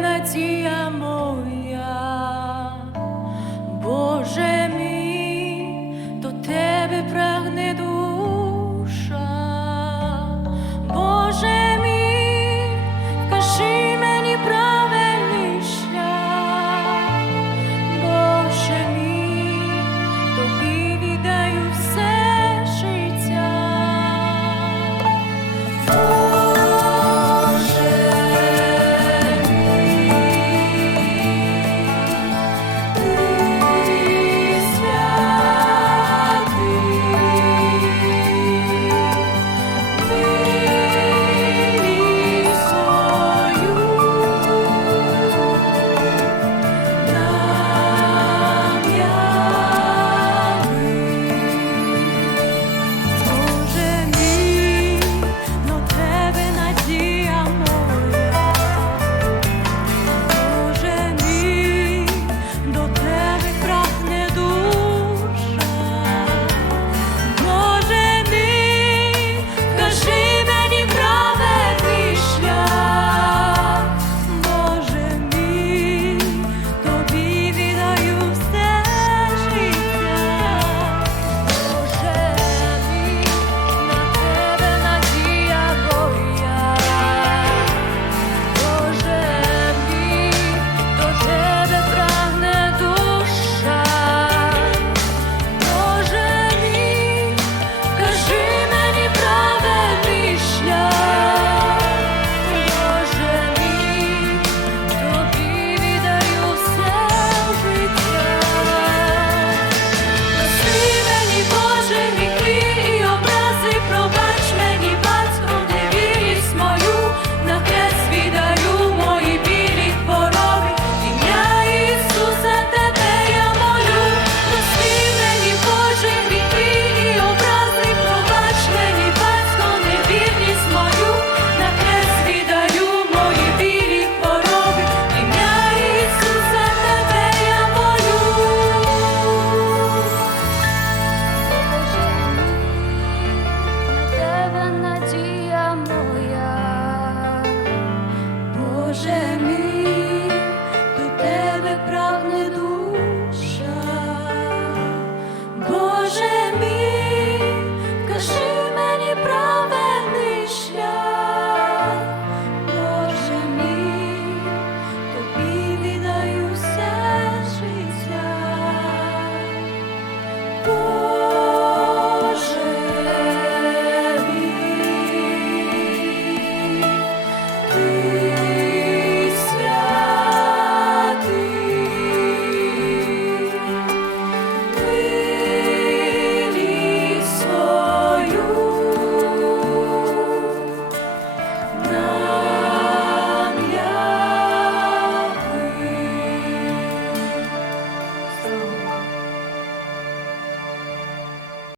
надія моя, Боже.